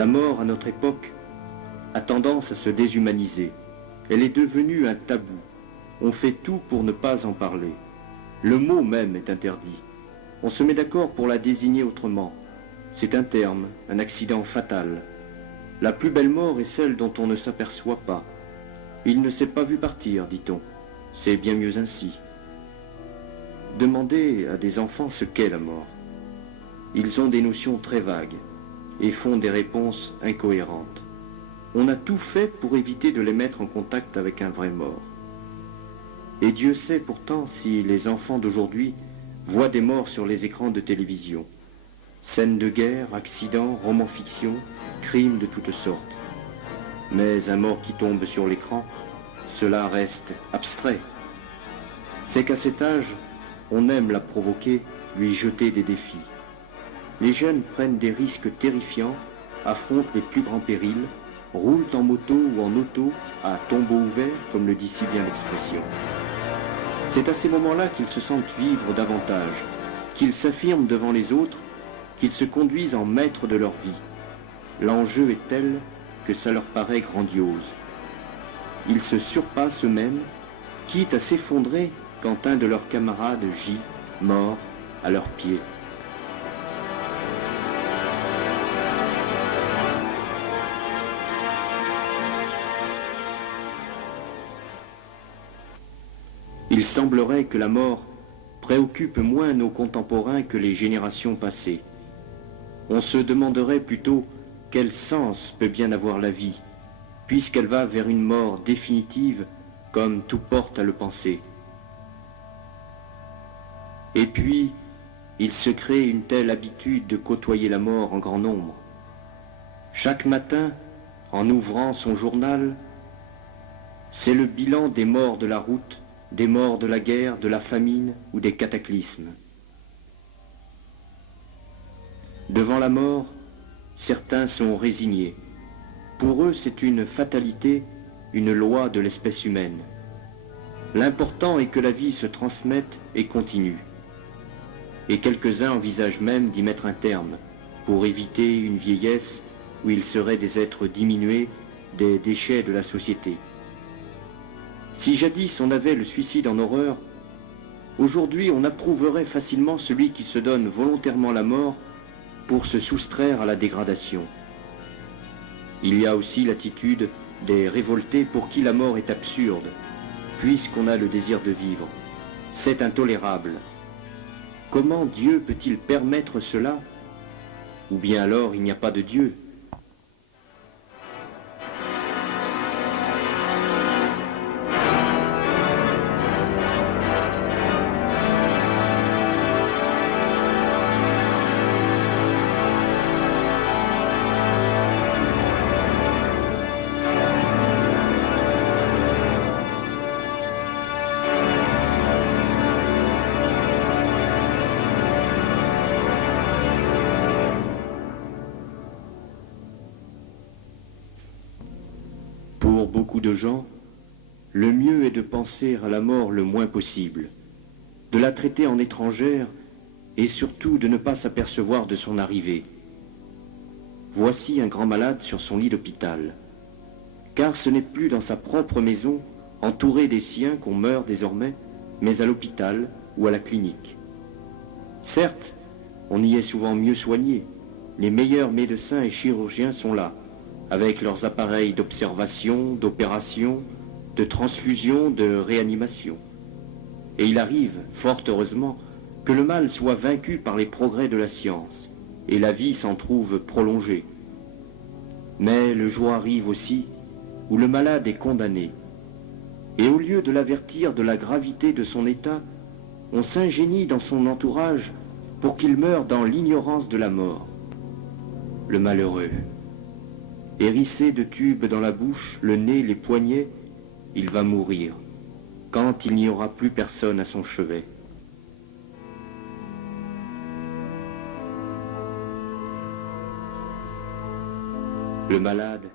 La mort, à notre époque, a tendance à se déshumaniser. Elle est devenue un tabou. On fait tout pour ne pas en parler. Le mot même est interdit. On se met d'accord pour la désigner autrement. C'est un terme, un accident fatal. La plus belle mort est celle dont on ne s'aperçoit pas. Il ne s'est pas vu partir, dit-on. C'est bien mieux ainsi. Demandez à des enfants ce qu'est la mort. Ils ont des notions très vagues et font des réponses incohérentes. On a tout fait pour éviter de les mettre en contact avec un vrai mort. Et Dieu sait pourtant si les enfants d'aujourd'hui voient des morts sur les écrans de télévision. Scènes de guerre, accidents, romans fiction, crimes de toutes sortes. Mais un mort qui tombe sur l'écran, cela reste abstrait. C'est qu'à cet âge, on aime la provoquer, lui jeter des défis. Les jeunes prennent des risques terrifiants, affrontent les plus grands périls, roulent en moto ou en auto à tombeau ouvert, comme le dit si bien l'expression. C'est à ces moments-là qu'ils se sentent vivre davantage, qu'ils s'affirment devant les autres, qu'ils se conduisent en maîtres de leur vie. L'enjeu est tel que ça leur paraît grandiose. Ils se surpassent eux-mêmes, quitte à s'effondrer quand un de leurs camarades gît, mort, à leurs pieds. Il semblerait que la mort préoccupe moins nos contemporains que les générations passées. On se demanderait plutôt quel sens peut bien avoir la vie, puisqu'elle va vers une mort définitive, comme tout porte à le penser. Et puis, il se crée une telle habitude de côtoyer la mort en grand nombre. Chaque matin, en ouvrant son journal, c'est le bilan des morts de la route, des morts de la guerre, de la famine ou des cataclysmes. Devant la mort, certains sont résignés. Pour eux, c'est une fatalité, une loi de l'espèce humaine. L'important est que la vie se transmette et continue. Et quelques-uns envisagent même d'y mettre un terme, pour éviter une vieillesse où ils seraient des êtres diminués, des déchets de la société. Si jadis on avait le suicide en horreur, aujourd'hui on approuverait facilement celui qui se donne volontairement la mort pour se soustraire à la dégradation. Il y a aussi l'attitude des révoltés pour qui la mort est absurde, puisqu'on a le désir de vivre. C'est intolérable. Comment Dieu peut-il permettre cela? Ou bien alors il n'y a pas de Dieu? Pour beaucoup de gens, le mieux est de penser à la mort le moins possible, de la traiter en étrangère et surtout de ne pas s'apercevoir de son arrivée. Voici un grand malade sur son lit d'hôpital, car ce n'est plus dans sa propre maison, entouré des siens, qu'on meurt désormais, mais à l'hôpital ou à la clinique. Certes, on y est souvent mieux soigné, les meilleurs médecins et chirurgiens sont là, avec leurs appareils d'observation, d'opération, de transfusion, de réanimation. Et il arrive, fort heureusement, que le mal soit vaincu par les progrès de la science, et la vie s'en trouve prolongée. Mais le jour arrive aussi où le malade est condamné, et au lieu de l'avertir de la gravité de son état, on s'ingénie dans son entourage pour qu'il meure dans l'ignorance de la mort. Le malheureux. Hérissé de tubes dans la bouche, le nez, les poignets, il va mourir, quand il n'y aura plus personne à son chevet. Le malade